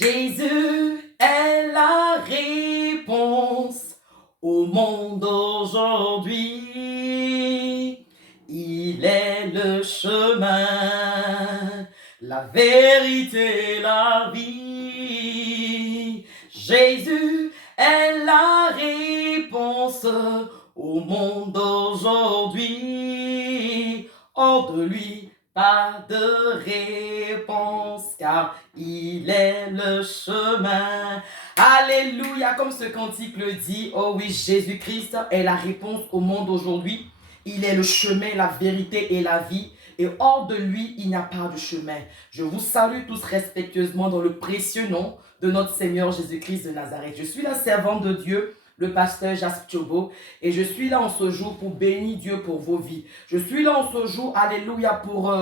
Jésus est la réponse au monde aujourd'hui. Il est le chemin, la vérité, la vie. Jésus est la réponse au monde aujourd'hui. Hors de lui, pas de réponse, car il est le chemin. Alléluia, comme ce cantique le dit. Oh oui, Jésus-Christ est la réponse au monde aujourd'hui. Il est le chemin, la vérité et la vie. Et hors de lui, il n'y a pas de chemin. Je vous salue tous respectueusement dans le précieux nom de notre Seigneur Jésus-Christ de Nazareth. Je suis la servante de Dieu, le pasteur Jaspe Tchobo, et je suis là en ce jour pour bénir Dieu pour vos vies. Je suis là en ce jour, alléluia, pour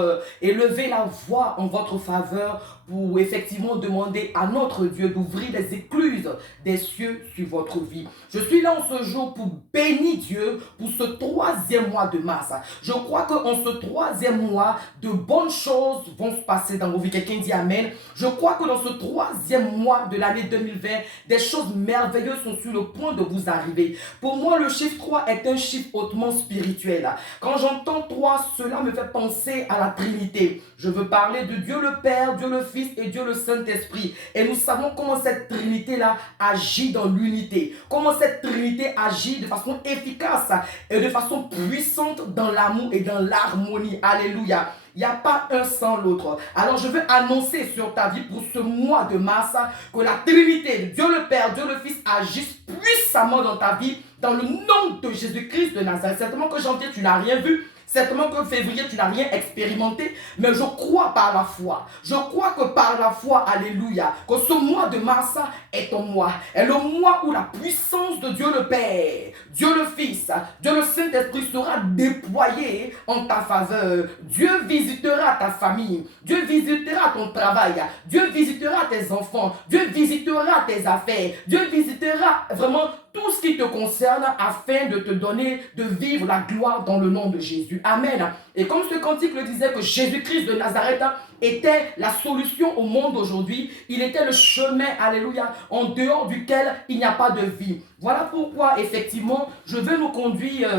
élever la voix en votre faveur, pour effectivement demander à notre Dieu d'ouvrir les écluses des cieux sur votre vie. Je suis là en ce jour pour bénir Dieu pour ce troisième mois de mars. Je crois qu'en ce troisième mois, de bonnes choses vont se passer dans vos vies. Quelqu'un dit Amen. Je crois que dans ce troisième mois de l'année 2020, des choses merveilleuses sont sur le point de vous arriver. Pour moi, le chiffre 3 est un chiffre hautement spirituel. Quand j'entends 3, cela me fait penser à la Trinité. Je veux parler de Dieu le Père, Dieu le Fils et Dieu le Saint-Esprit. Et nous savons comment cette Trinité-là agit dans l'unité. Comment cette Trinité agit de façon efficace et de façon puissante dans l'amour et dans l'harmonie. Alléluia. Il n'y a pas un sans l'autre. Alors je veux annoncer sur ta vie pour ce mois de mars que la Trinité, Dieu le Père, Dieu le Fils agissent puissamment dans ta vie dans le nom de Jésus-Christ de Nazareth. Certainement que janvier, tu n'as rien vu. Certainement que février, tu n'as rien expérimenté, mais je crois par la foi. Je crois que par la foi, alléluia, que ce mois de mars est ton mois. Est le mois où la puissance de Dieu le Père, Dieu le Fils, Dieu le Saint-Esprit sera déployée en ta faveur. Dieu visitera ta famille. Dieu visitera ton travail. Dieu visitera tes enfants. Dieu visitera tes affaires. Dieu visitera vraiment tout ce qui te concerne afin de te donner, de vivre la gloire dans le nom de Jésus. Amen. Et comme ce cantique le disait que Jésus-Christ de Nazareth était la solution au monde aujourd'hui, il était le chemin, alléluia, en dehors duquel il n'y a pas de vie. Voilà pourquoi, effectivement, je veux nous conduire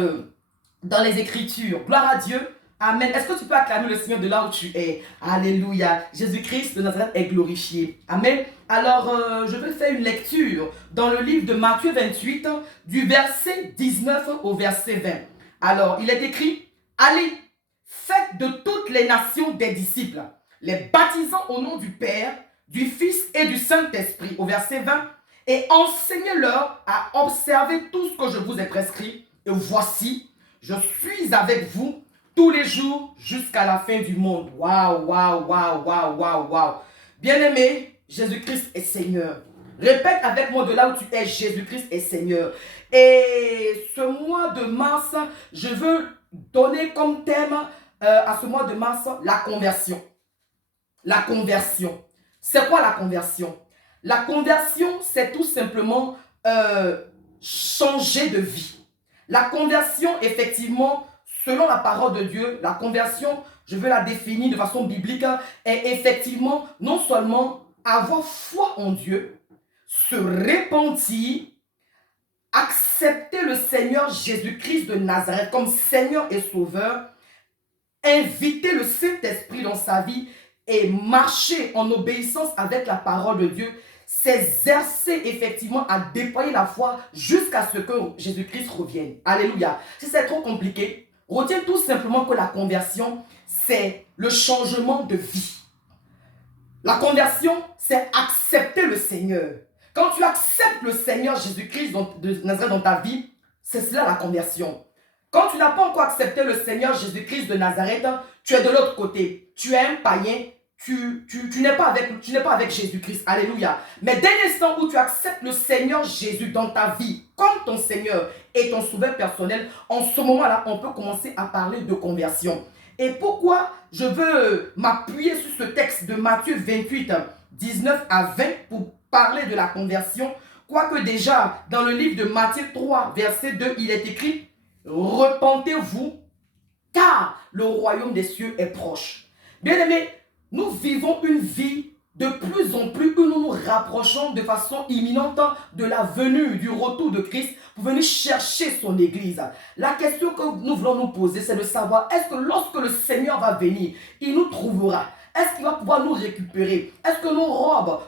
dans les Écritures. Gloire à Dieu. Amen. Est-ce que tu peux acclamer le Seigneur de là où tu es? Alléluia. Jésus-Christ de Nazareth est glorifié. Amen. Alors, je vais faire une lecture dans le livre de Matthieu 28, du verset 19 au verset 20. Alors, il est écrit, allez, faites de toutes les nations des disciples, les baptisant au nom du Père, du Fils et du Saint-Esprit, au verset 20, et enseignez-leur à observer tout ce que je vous ai prescrit. Et voici, je suis avec vous tous les jours jusqu'à la fin du monde. Waouh, waouh, waouh, waouh, waouh, waouh. Bien-aimé, Jésus-Christ est Seigneur. Répète avec moi de là où tu es, Jésus-Christ est Seigneur. Et ce mois de mars, je veux donner comme thème à ce mois de mars la conversion. La conversion. C'est quoi la conversion? La conversion, c'est tout simplement changer de vie. La conversion, effectivement, selon la parole de Dieu, la conversion, je veux la définir de façon biblique, est effectivement non seulement avoir foi en Dieu, se repentir, accepter le Seigneur Jésus-Christ de Nazareth comme Seigneur et Sauveur, inviter le Saint-Esprit dans sa vie et marcher en obéissance avec la parole de Dieu, s'exercer effectivement à déployer la foi jusqu'à ce que Jésus-Christ revienne. Alléluia. Si c'est trop compliqué, retiens tout simplement que la conversion, c'est le changement de vie. La conversion, c'est accepter le Seigneur. Quand tu acceptes le Seigneur Jésus-Christ de Nazareth dans ta vie, c'est cela la conversion. Quand tu n'as pas encore accepté le Seigneur Jésus-Christ de Nazareth, tu es de l'autre côté. Tu es un païen, tu n'es pas avec Jésus-Christ. Alléluia. Mais dès l'instant où tu acceptes le Seigneur Jésus dans ta vie comme ton Seigneur et ton sauveur personnel, en ce moment-là, on peut commencer à parler de conversion. Et pourquoi je veux m'appuyer sur ce texte de Matthieu 28, 19 à 20 pour parler de la conversion, quoique déjà dans le livre de Matthieu 3, verset 2, il est écrit « Repentez-vous, car le royaume des cieux est proche. » Bien-aimés, nous vivons une vie de plus en plus que nous nous rapprochons de façon imminente de la venue, du retour de Christ pour venir chercher son Église. La question que nous voulons nous poser, c'est de savoir, est-ce que lorsque le Seigneur va venir, il nous trouvera? Est-ce qu'il va pouvoir nous récupérer? Est-ce que nos robes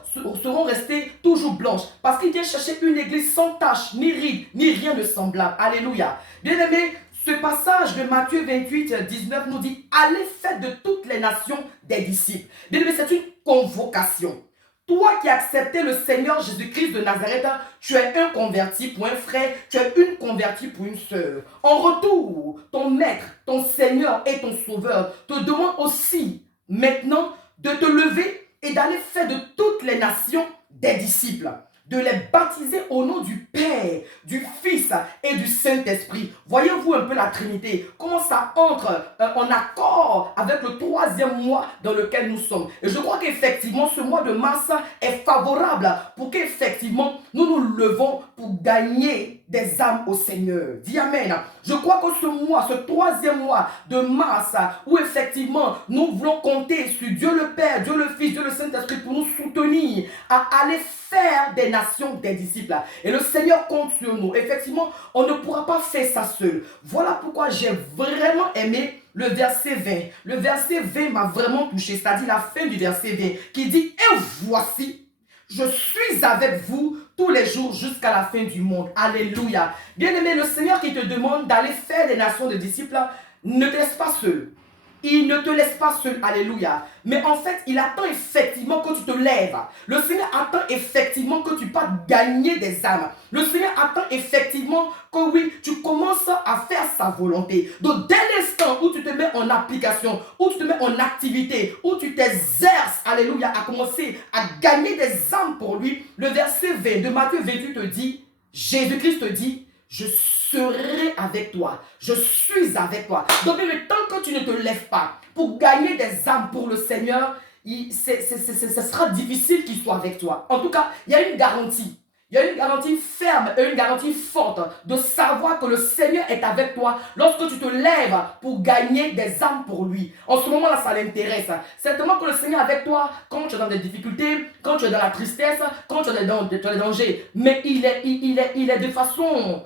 seront restées toujours blanches? Parce qu'il vient chercher une église sans tache, ni ride, ni rien de semblable. Alléluia. Bien-aimés, ce passage de Matthieu 28, 19 nous dit, allez faites de toutes les nations des disciples. Bien-aimés, c'est une convocation. Toi qui as accepté le Seigneur Jésus-Christ de Nazareth, tu es un converti pour un frère, tu es une convertie pour une sœur. En retour, ton maître, ton Seigneur et ton Sauveur te demandent aussi maintenant de te lever et d'aller faire de toutes les nations des disciples, de les baptiser au nom du Père, du Fils et du Saint-Esprit. Voyez-vous un peu la Trinité, comment ça entre en accord avec le troisième mois dans lequel nous sommes. Et je crois qu'effectivement, ce mois de mars est favorable pour qu'effectivement, nous nous levons pour gagner des âmes au Seigneur. Dis Amen. Je crois que ce mois, ce troisième mois de mars, où effectivement, nous voulons compter sur Dieu le Père, Dieu le Fils, Dieu le Saint-Esprit pour nous soutenir à aller faire des nations des disciples. Et le Seigneur compte sur nous. Effectivement, on ne pourra pas faire ça seul. Voilà pourquoi j'ai vraiment aimé le verset 20. Le verset 20 m'a vraiment touché, c'est-à-dire la fin du verset 20, qui dit, et voici, je suis avec vous tous les jours jusqu'à la fin du monde. Alléluia. Bien-aimé, le Seigneur qui te demande d'aller faire des nations de disciples ne te laisse pas seul. Il ne te laisse pas seul, alléluia. Mais en fait, il attend effectivement que tu te lèves. Le Seigneur attend effectivement que tu partes gagner des âmes. Le Seigneur attend effectivement que oui, tu commences à faire sa volonté. Donc dès l'instant où tu te mets en application, où tu te mets en activité, où tu t'exerces, alléluia, à commencer à gagner des âmes pour lui, le verset 20 de Matthieu 28 te dit, Jésus-Christ te dit, je serai avec toi. Je suis avec toi. Donc, le temps que tu ne te lèves pas pour gagner des âmes pour le Seigneur, ce sera difficile qu'il soit avec toi. En tout cas, il y a une garantie. Il y a une garantie ferme et une garantie forte de savoir que le Seigneur est avec toi lorsque tu te lèves pour gagner des âmes pour lui. En ce moment-là, ça l'intéresse. Certainement que le Seigneur est avec toi quand tu es dans des difficultés, quand tu es dans la tristesse, quand tu es dans les dangers. Mais il est de façon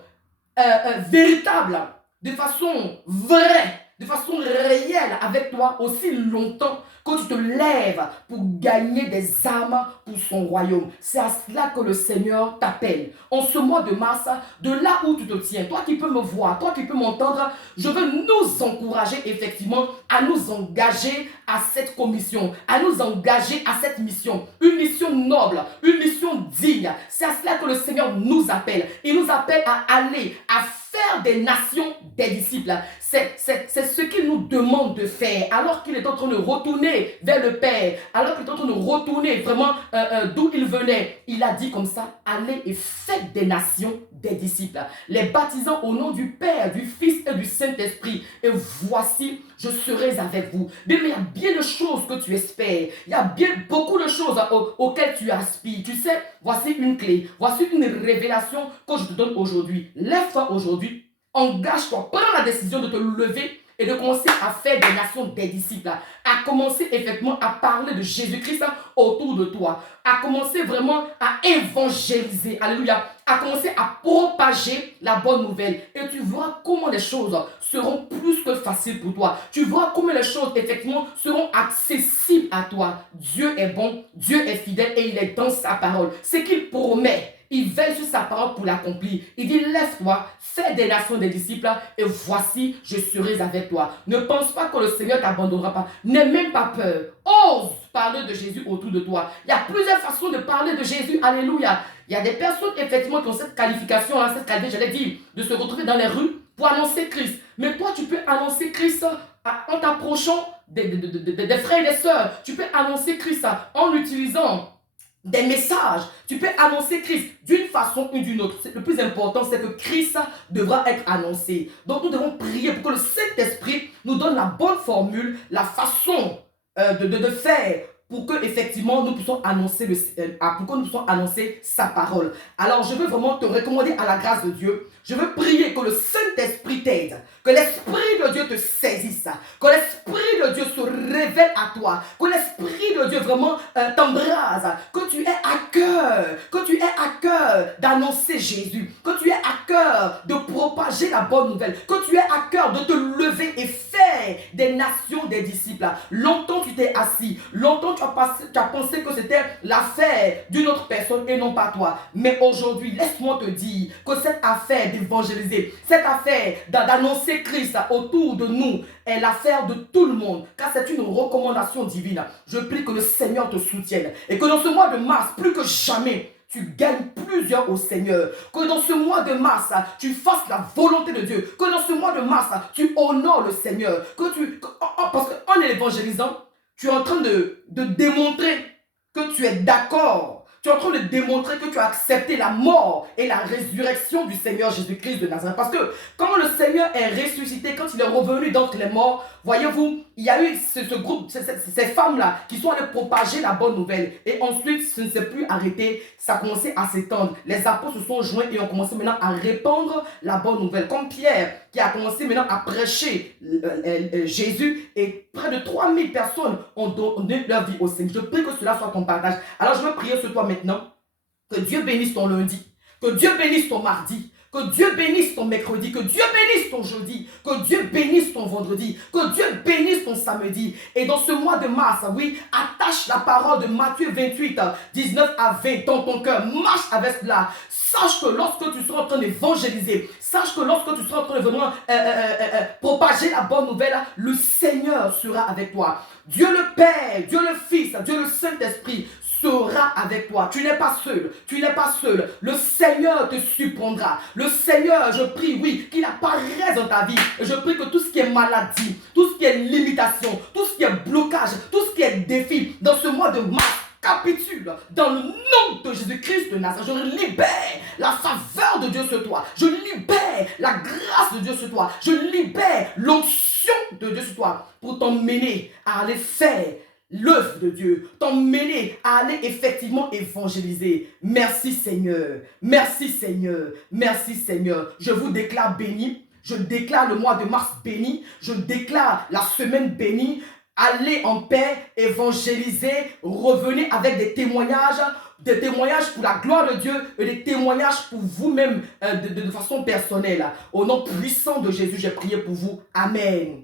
véritable, de façon vraie, de façon réelle avec toi aussi longtemps que tu te lèves pour gagner des âmes pour son royaume. C'est à cela que le Seigneur t'appelle. En ce mois de mars, de là où tu te tiens, toi qui peux me voir, toi qui peux m'entendre, je veux nous encourager effectivement à nous engager à cette commission, à nous engager à cette mission. Une mission noble, une mission digne. C'est à cela que le Seigneur nous appelle. Il nous appelle à aller, à faire des nations des disciples. C'est ce qu'il nous demande de faire alors qu'il est en train de retourner vers le Père, alors qu'il est en train de retourner vraiment d'où il venait. Il a dit comme ça, allez et faites des nations des disciples, les baptisant au nom du Père, du Fils et du Saint-Esprit. Et voici, je serai avec vous. Mais il y a bien de choses que tu espères. Il y a bien beaucoup de choses auxquelles tu aspires. Tu sais, voici une clé. Voici une révélation que je te donne aujourd'hui. Lève-toi aujourd'hui. Engage-toi. Prends la décision de te lever et de commencer à faire des nations des disciples. À commencer effectivement à parler de Jésus-Christ autour de toi. À commencer vraiment à évangéliser. Alléluia. À commencer à propager la bonne nouvelle. Et tu vois comment les choses seront plus que faciles pour toi. Tu vois comment les choses effectivement seront accessibles à toi. Dieu est bon, Dieu est fidèle et il est dans sa parole. Ce qu'il promet, il veille sur sa parole pour l'accomplir. Il dit, lève-toi, fais des nations des disciples et voici, je serai avec toi. Ne pense pas que le Seigneur ne t'abandonnera pas. N'aie même pas peur. Ose parler de Jésus autour de toi. Il y a plusieurs façons de parler de Jésus. Alléluia. Il y a des personnes effectivement qui ont cette qualification, cette qualité, j'allais dire, de se retrouver dans les rues pour annoncer Christ. Mais toi, tu peux annoncer Christ en t'approchant des frères et des sœurs. Tu peux annoncer Christ en utilisant des messages. Tu peux annoncer Christ d'une façon ou d'une autre. Le plus important, c'est que Christ devra être annoncé. Donc, nous devons prier pour que le Saint-Esprit nous donne la bonne formule, la façon de faire pour que effectivement nous puissions annoncer pour que nous puissions annoncer sa parole. Alors je veux vraiment te recommander à la grâce de Dieu. Je veux prier que le Saint-Esprit t'aide, que l'Esprit de Dieu te saisisse, que l'Esprit de Dieu se révèle à toi, que l'Esprit de Dieu vraiment t'embrase, que tu aies à cœur d'annoncer Jésus, que tu aies à cœur de propager la bonne nouvelle, que tu aies à cœur de te lever et faire des nations des disciples. Longtemps tu t'es assis, longtemps tu as pensé que c'était l'affaire d'une autre personne et non pas toi. Mais aujourd'hui, laisse-moi te dire que cette affaire d'évangéliser, cette affaire d'annoncer Christ autour de nous est l'affaire de tout le monde, car c'est une recommandation divine. Je prie que le Seigneur te soutienne et que dans ce mois de mars, plus que jamais, tu gagnes plusieurs au Seigneur. Que dans ce mois de mars, tu fasses la volonté de Dieu. Que dans ce mois de mars, tu honores le Seigneur. Parce qu'en évangélisant, tu es en train de démontrer que tu es d'accord. Tu es en train de démontrer que tu as accepté la mort et la résurrection du Seigneur Jésus-Christ de Nazareth. Parce que quand le Seigneur est ressuscité, quand il est revenu d'entre les morts, voyez-vous, il y a eu ce groupe, ces femmes-là qui sont allées propager la bonne nouvelle. Et ensuite, ce ne s'est plus arrêté, ça a commencé à s'étendre. Les apôtres se sont joints et ont commencé maintenant à répandre la bonne nouvelle. Comme Pierre, qui a commencé maintenant à prêcher Jésus, et près de 3000 personnes ont donné leur vie au Seigneur. Je prie que cela soit ton partage. Alors je veux prier sur toi maintenant, que Dieu bénisse ton lundi, que Dieu bénisse ton mardi, que Dieu bénisse ton mercredi, que Dieu bénisse ton jeudi, que Dieu bénisse ton vendredi, que Dieu bénisse ton samedi. Et dans ce mois de mars, oui, attache la parole de Matthieu 28, 19 à 20 dans ton cœur. Marche avec cela. Sache que lorsque tu seras en train d'évangéliser, sache que lorsque tu seras en train de vraiment propager la bonne nouvelle, le Seigneur sera avec toi. Dieu le Père, Dieu le Fils, Dieu le Saint-Esprit sera avec toi. Tu n'es pas seul. Tu n'es pas seul. Le Seigneur te surprendra. Le Seigneur, je prie, oui, qu'il apparaisse dans ta vie. Et je prie que tout ce qui est maladie, tout ce qui est limitation, tout ce qui est blocage, tout ce qui est défi, dans ce mois de mars, capitule dans le nom de Jésus-Christ de Nazareth. Je libère la faveur de Dieu sur toi. Je libère la grâce de Dieu sur toi. Je libère l'onction de Dieu sur toi pour t'emmener à aller faire l'œuvre de Dieu, t'emmener à aller effectivement évangéliser. Merci Seigneur, merci Seigneur, merci Seigneur. Je vous déclare béni, je déclare le mois de mars béni, je déclare la semaine bénie. Allez en paix, évangéliser, revenez avec des témoignages pour la gloire de Dieu et des témoignages pour vous-même de façon personnelle. Au nom puissant de Jésus, j'ai prié pour vous. Amen.